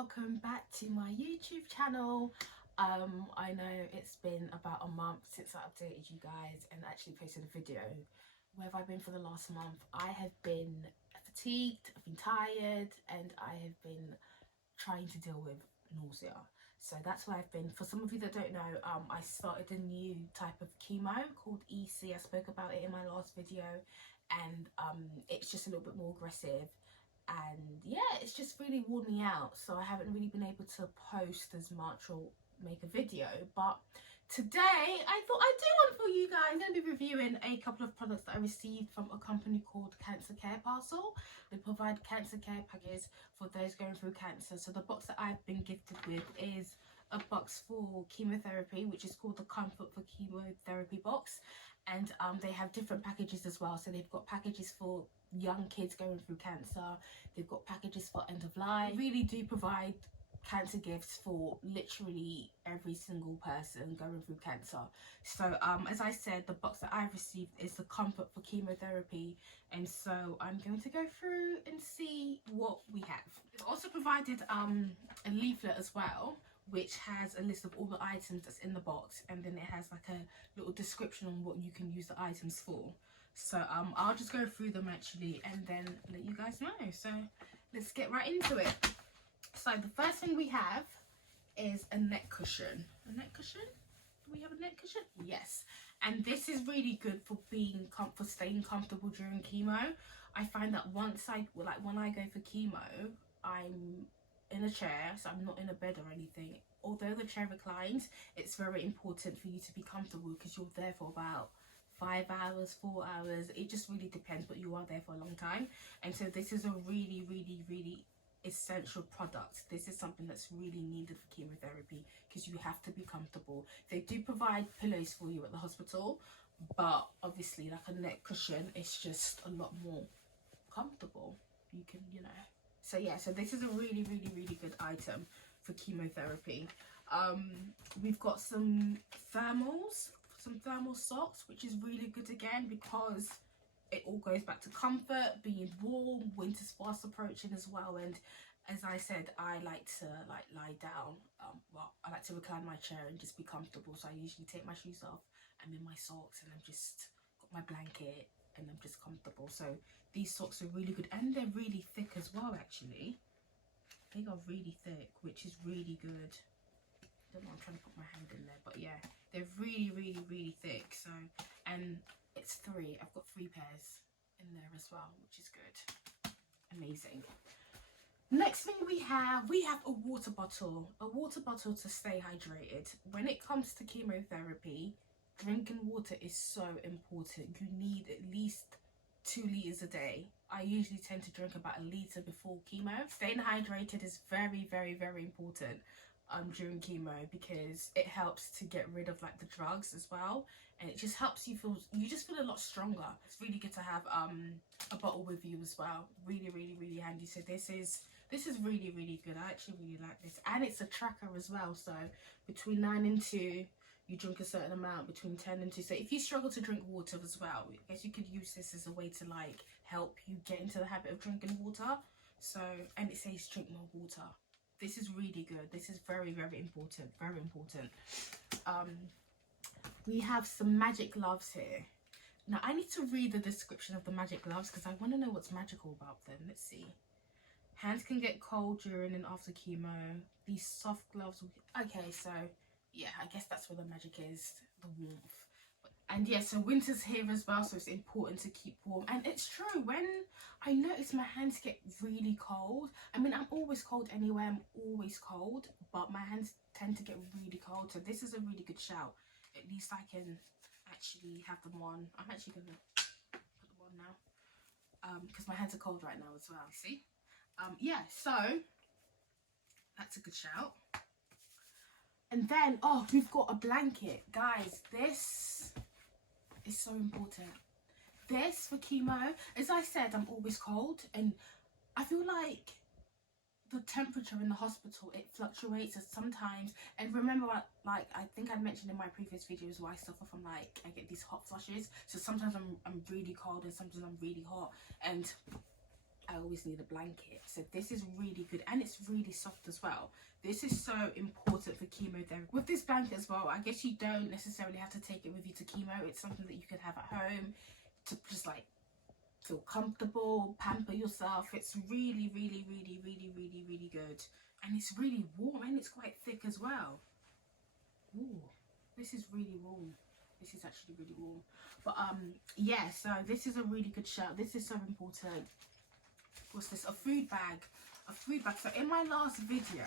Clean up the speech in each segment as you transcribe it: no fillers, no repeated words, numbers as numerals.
welcome back to my YouTube channel. I know it's been about a month since I updated you guys and actually posted a video. Where have I been for the last month? I have been fatigued, I've been tired, and I have been trying to deal with nausea. So that's where I've been. For some of you that don't know, I started a new type of chemo called EC. I spoke about it in my last video, and it's just a little bit more aggressive. And yeah, it's just really worn me out, so I haven't really been able to post as much or make a video. But today I thought I'd do one for you guys. I'm going to be reviewing a couple of products that I received from a company called Cancer Care Parcel. They provide cancer care packages for those going through cancer. So the box that I've been gifted with is a box for chemotherapy, which is called the Comfort for Chemotherapy box, and they have different packages as well. So they've got packages for young kids going through cancer, they've got packages for end of life. They really do provide cancer gifts for literally every single person going through cancer. So as I said, the box that I've received is the Comfort for Chemotherapy, and so I'm going to go through and see what we have. They've also provided a leaflet as well, which has a list of all the items that's in the box, and then it has like a little description on what you can use the items for. So I'll just go through them actually and then let you guys know. So let's get right into it. So the first thing we have is a neck cushion. A neck cushion? Do we have a neck cushion? Yes. And this is really good for for staying comfortable during chemo. I find that when I go for chemo, I'm in a chair, so I'm not in a bed or anything. Although the chair reclines, it's very important for you to be comfortable because you're there for about 5 hours, 4 hours. It just really depends, but you are there for a long time. And so this is a really essential product. This is something that's really needed for chemotherapy because you have to be comfortable. They do provide pillows for you at the hospital, but obviously like a neck cushion, it's just a lot more comfortable. You can, you know. So yeah, so this is a really good item for chemotherapy. We've got some thermal socks, which is really good again because it all goes back to comfort, being warm. Winter's fast approaching as well, and as I said, I like to lie down. Well, I like to recline my chair and just be comfortable. So I usually take my shoes off, I'm in my socks, and I'm just got my blanket and I'm just comfortable. So these socks are really good, and they're really thick as well. Actually, they are really thick, which is really good. I don't know, I'm trying to put my hand in there, but yeah, they're really thick. So, and it's three. I've got 3 pairs in there as well, which is good. Amazing. Next thing we have a water bottle. A water bottle to stay hydrated. When it comes to chemotherapy, drinking water is so important. You need at least 2 liters a day. I usually tend to drink about 1 liter before chemo. Staying hydrated is very important during chemo because it helps to get rid of like the drugs as well, and it just helps you feel a lot stronger. It's really good to have a bottle with you as well. Really handy. So this is really good. I actually really like this, and it's a tracker as well. So between 9 and 2 you drink a certain amount, between 10 and 2. So if you struggle to drink water as well, I guess you could use this as a way to like help you get into the habit of drinking water. So, and it says drink more water. This is really good. This is very important. We have some magic gloves here. Now I need to read the description of the magic gloves because I want to know what's magical about them. Let's see. Hands can get cold during and after chemo. These soft gloves. Okay, so yeah, I guess that's where the magic is, the warmth. And yeah, so winter's here as well, so it's important to keep warm. And it's true, when I notice my hands get really cold, I mean, I'm always cold anyway, I'm always cold, but my hands tend to get really cold. So this is a really good shout. At least I can actually have them on. I'm actually gonna put them on now because my hands are cold right now as well, see? Yeah, so that's a good shout. And then, oh, we've got a blanket. Guys, this is so important. This for chemo, as I said, I'm always cold, and I feel like the temperature in the hospital, it fluctuates sometimes. And remember, like I think I mentioned in my previous videos where I suffer from I get these hot flushes. So sometimes I'm really cold and sometimes I'm really hot, and I always need a blanket. So this is really good, and it's really soft as well. This is so important for chemotherapy. With this blanket as well, I guess you don't necessarily have to take it with you to chemo. It's something that you can have at home to just like feel comfortable, pamper yourself. It's really, really, really, really, really, really good. And it's really warm, and it's quite thick as well. Ooh, this is really warm. This is actually really warm. But yeah, so this is a really good shout. This is so important. What's this? A food bag. A food bag. So in my last video,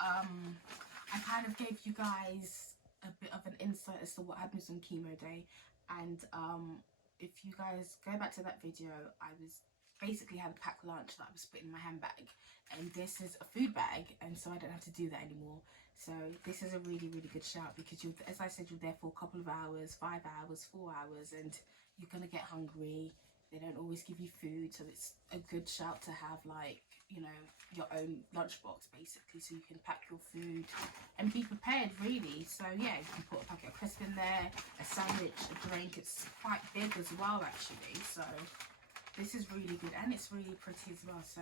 I kind of gave you guys a bit of an insight as to what happens on chemo day. And if you guys go back to that video, I was basically had a packed lunch that I was putting in my handbag, and this is a food bag, and so I don't have to do that anymore. So this is a really, really good shout, because you're, as I said, you're there for a couple of hours, 5 hours, 4 hours, and you're gonna get hungry. They don't always give you food, so it's a good shout to have, like, you know, your own lunchbox basically, so you can pack your food and be prepared, really. So yeah, you can put a packet of crisps in there, a sandwich, a drink. It's quite big as well, actually. So this is really good, and it's really pretty as well. So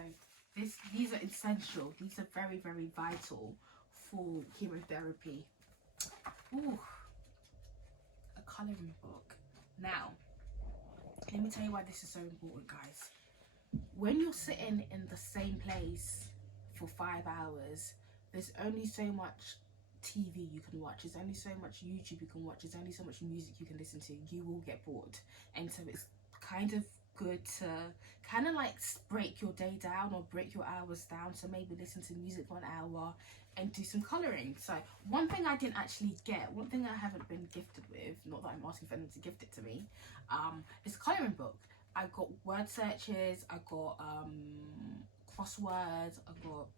these are essential. These are very, very vital for chemotherapy. Ooh, a colouring book. Now, let me tell you why this is so important, guys. When you're sitting in the same place for 5 hours, there's only so much TV you can watch. There's only so much YouTube you can watch. There's only so much music you can listen to. You will get bored. And so it's kind of good to kind of like break your day down, or break your hours down. So maybe listen to music for an hour and do some colouring. So one thing I didn't actually get, one thing I haven't been gifted with, not that I'm asking for them to gift it to me, is a colouring book. I got word searches, I got crosswords, I got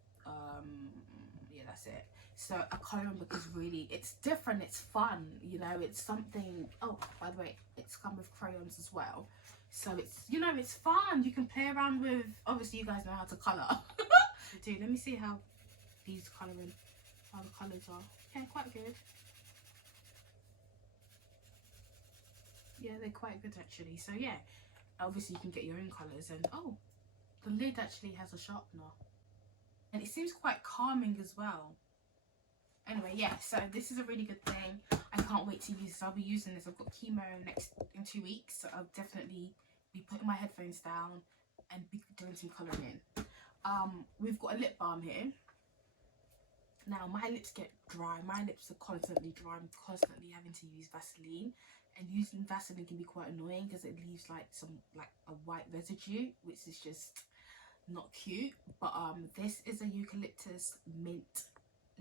yeah, that's it. So a colouring book is really, it's different, it's fun, you know, it's something. Oh, by the way, it's come with crayons as well. So it's, you know, it's fun. You can play around with, obviously you guys know how to colour. Dude, let me see how these colouring, how the colours are. Yeah, quite good. Yeah, they're quite good actually. So yeah, obviously you can get your own colours. And oh, the lid actually has a sharpener, and it seems quite calming as well. Anyway, yeah, so this is a really good thing. I can't wait to use this. I'll be using this. I've got chemo in 2 weeks, so I'll definitely be putting my headphones down and be doing some colouring. We've got a lip balm here. Now my lips get dry. My lips are constantly dry. I'm constantly having to use Vaseline, and using Vaseline can be quite annoying because it leaves like a white residue, which is just not cute. But this is a eucalyptus mint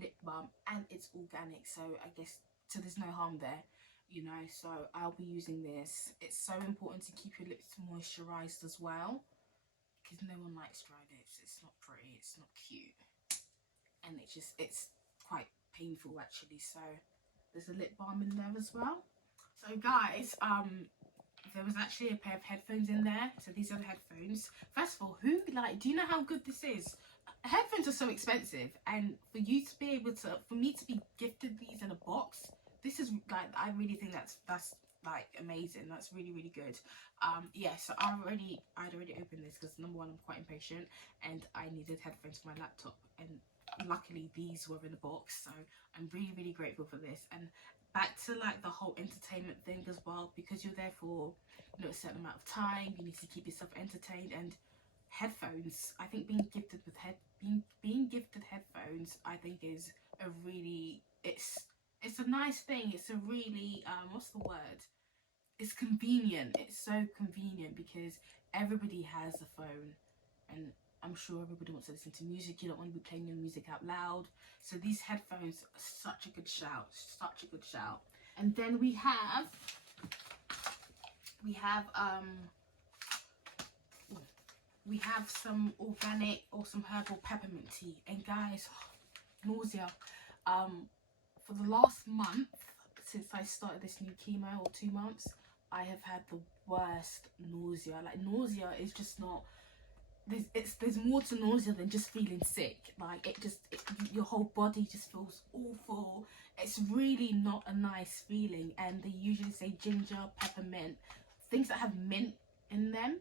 lip balm, and it's organic, so I guess, so there's no harm there, you know. So I'll be using this. It's so important to keep your lips moisturized as well, because no one likes dry lips. It's not pretty, it's not cute, and it's quite painful actually. So there's a lip balm in there as well. So guys, there was actually a pair of headphones in there. So these are the headphones. First of all, do you know how good this is? Headphones are so expensive, and for you to be able to, for me to be gifted these in a box, this is like, I really think that's like amazing. That's really, really good. Yeah, so I'd already opened this because number one, I'm quite impatient, and I needed headphones for my laptop, and luckily these were in a box. So I'm really, really grateful for this. And back to like the whole entertainment thing as well, because you're there for, you know, a certain amount of time, you need to keep yourself entertained. And headphones, I think being gifted with being gifted headphones, I think is a really, it's a nice thing. It's a really what's the word, it's convenient. It's so convenient because everybody has a phone, and I'm sure everybody wants to listen to music. You don't want to be playing your music out loud. So these headphones are such a good shout, such a good shout. And then we have some organic or some herbal peppermint tea. And guys, nausea. For the last month, since I started this new chemo, or 2 months, I have had the worst nausea. Like, nausea is just not, there's more to nausea than just feeling sick. Like, your whole body just feels awful. It's really not a nice feeling. And they usually say ginger, peppermint, things that have mint in them,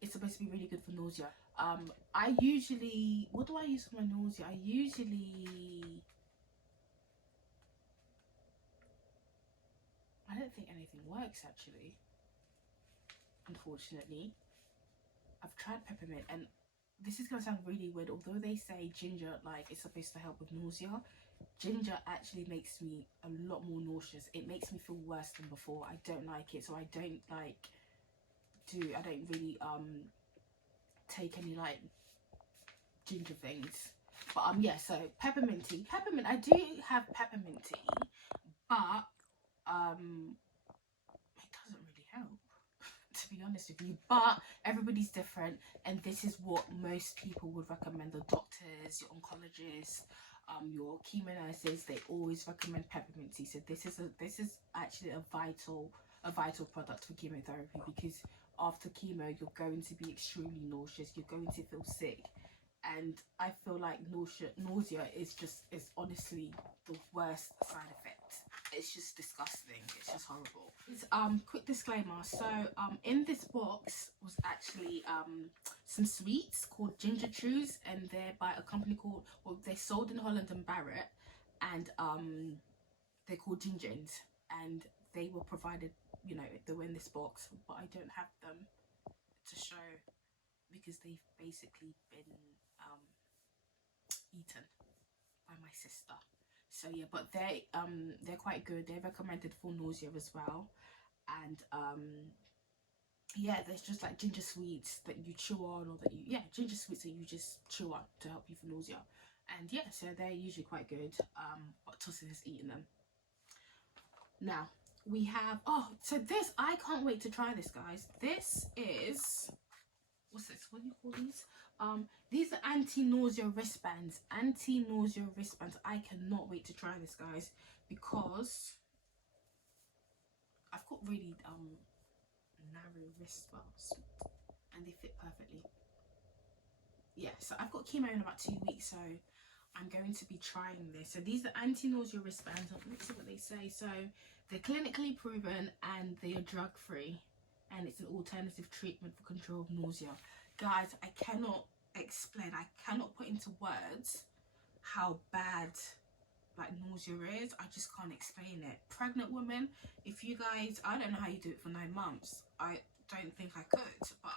it's supposed to be really good for nausea. I usually, what do I use for my nausea? I don't think anything works actually, unfortunately. I've tried peppermint, and this is gonna sound really weird, although they say ginger like it's supposed to help with nausea. Ginger actually makes me a lot more nauseous. It makes me feel worse than before. I don't like it, so I don't really take any like ginger things. But yeah, so peppermint tea. Peppermint, I do have peppermint tea, but it doesn't really help, to be honest with you. But everybody's different, and this is what most people would recommend. The doctors, your oncologists, your chemo nurses, they always recommend peppermint tea. So this is actually a vital product for chemotherapy, because after chemo you're going to be extremely nauseous, you're going to feel sick, and I feel like nausea is honestly the worst side effect. It's just disgusting. It's just horrible. It's, quick disclaimer. So in this box was actually some sweets called Ginger Chews, and they're by a company called, well, they're sold in Holland and Barrett, and they're called Gingins, and they were provided, you know, they were in this box, but I don't have them to show because they've basically been eaten by my sister. So yeah, but they're quite good. They're recommended for nausea as well. And yeah, there's just like ginger sweets that you chew on, or that you, yeah, ginger sweets that you just chew on to help you for nausea. And yeah, so they're usually quite good. But Tosin has eaten them. Now we have, oh, so this, I can't wait to try this, guys. This is, what's this? What do you call these? These are anti-nausea wristbands. Anti-nausea wristbands. I cannot wait to try this, guys, because I've got really narrow wrist bars, and they fit perfectly. Yeah, so I've got chemo in about 2 weeks, so I'm going to be trying this. So these are anti-nausea wristbands. Let's see what they say. So they're clinically proven and they are drug-free, and it's an alternative treatment for control of nausea. Guys, I cannot explain, I cannot put into words how bad like nausea is. I just can't explain it. Pregnant women, if you guys, I don't know how you do it for 9 months. I don't think I could, but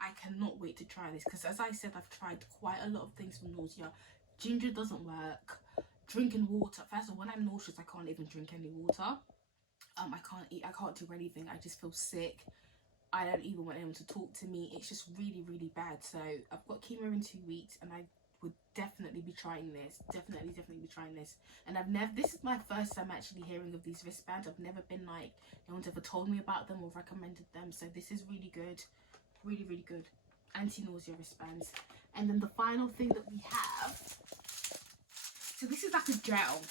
I cannot wait to try this, because as I said, I've tried quite a lot of things for nausea. Ginger doesn't work. Drinking water, first of all, when I'm nauseous, I can't even drink any water. I can't eat, I can't do anything. I just feel sick. I don't even want anyone to talk to me. It's just really, really bad. So I've got chemo in 2 weeks, and I would definitely be trying this. Definitely be trying this. And I've never, this is my first time actually hearing of these wristbands. I've never been like, no one's ever told me about them or recommended them. So this is really good. Really, really good. Anti-nausea wristbands. And then the final thing that we have, so this is like a gel.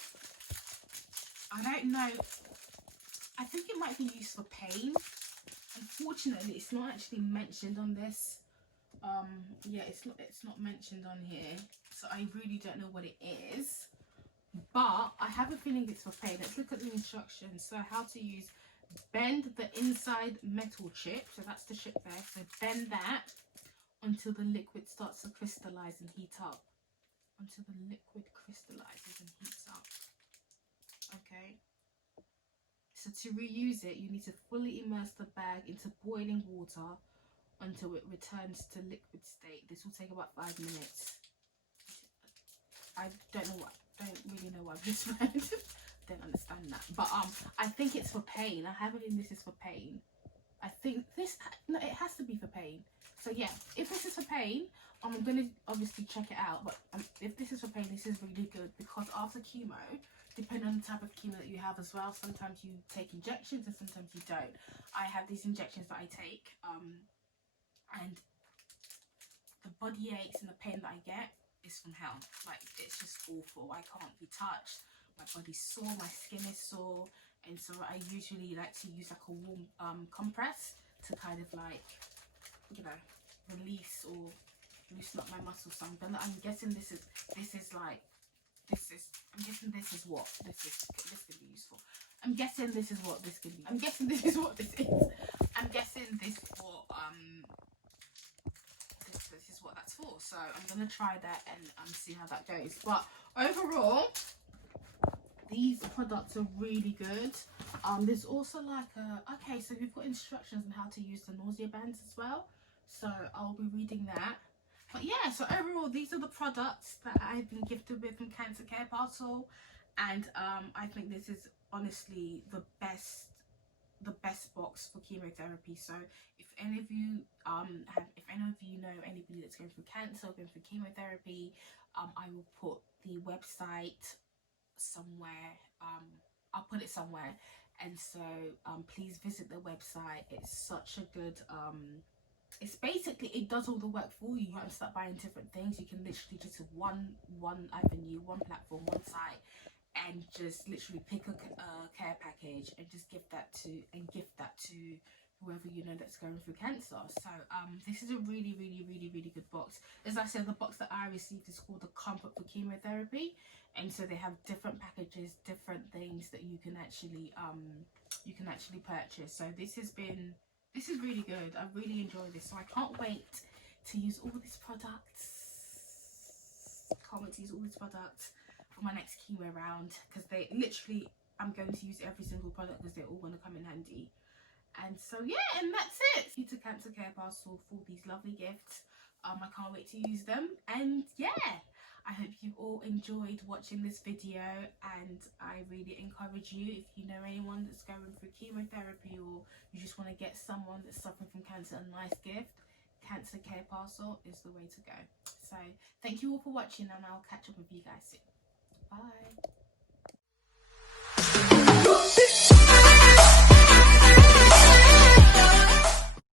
I don't know, I think it might be used for pain. Unfortunately, it's not actually mentioned on this. Yeah, it's not mentioned on here, so I really don't know what it is, but I have a feeling it's for pain. Let's look at the instructions. So how to use: bend the inside metal chip, so that's the chip there, so bend that until the liquid starts to crystallize and heat up. Until the liquid crystallizes and heats up. Okay, so to reuse it, you need to fully immerse the bag into boiling water until it returns to liquid state. This will take about 5 minutes. I don't really know what I've just read. Don't understand that, but I think it's for pain. I have it in, this is for pain. I think this, no, it has to be for pain. So yeah, if this is for pain, I'm gonna obviously check it out. But if this is for pain, this is really good, because after chemo, depending on the type of chemo that you have as well, sometimes you take injections and sometimes you don't. I have these injections that I take, and the body aches and the pain that I get is from hell. Like, it's just awful. I can't be touched. My body's sore, my skin is sore, and so I usually like to use like a warm compress to kind of like, you know, release or loosen up my muscles. So I'm guessing this is what this could be useful. I'm guessing this is what this could be. I'm guessing this is what this is. I'm guessing this for So I'm gonna try that and see how that goes. But overall, these products are really good. There's also like okay, so we've got instructions on how to use the nausea bands as well, so I'll be reading that. But yeah, so overall, these are the products that I've been gifted with from Cancer Care Parcel, and I think this is honestly the best box for chemotherapy. So if any of you if any of you know anybody that's going through cancer or going through chemotherapy, I will put the website somewhere. I'll put it somewhere, and so please visit the website. It's such a good it's basically, it does all the work for you. You don't start buying different things. You can literally just one avenue, one platform, one site, and just literally pick a care package and just gift that to whoever you know that's going through cancer. So this is a really good box. As I said, the box that I received is called the Comfort for Chemotherapy, and so they have different packages, different things that you can actually purchase. So this is really good. I really enjoy this, so I can't wait to use all these products. Can't wait to use all these products for my next chemo round, because they literally, I'm going to use every single product because they're all going to come in handy. And so yeah, and that's it. Thank you to Cancer Care Parcel for these lovely gifts. I can't wait to use them, and yeah, I hope you've all enjoyed watching this video, and I really encourage you, if you know anyone that's going through chemotherapy, or you just want to get someone that's suffering from cancer a nice gift, Cancer Care Parcel is the way to go. So thank you all for watching, and I'll catch up with you guys soon. Bye.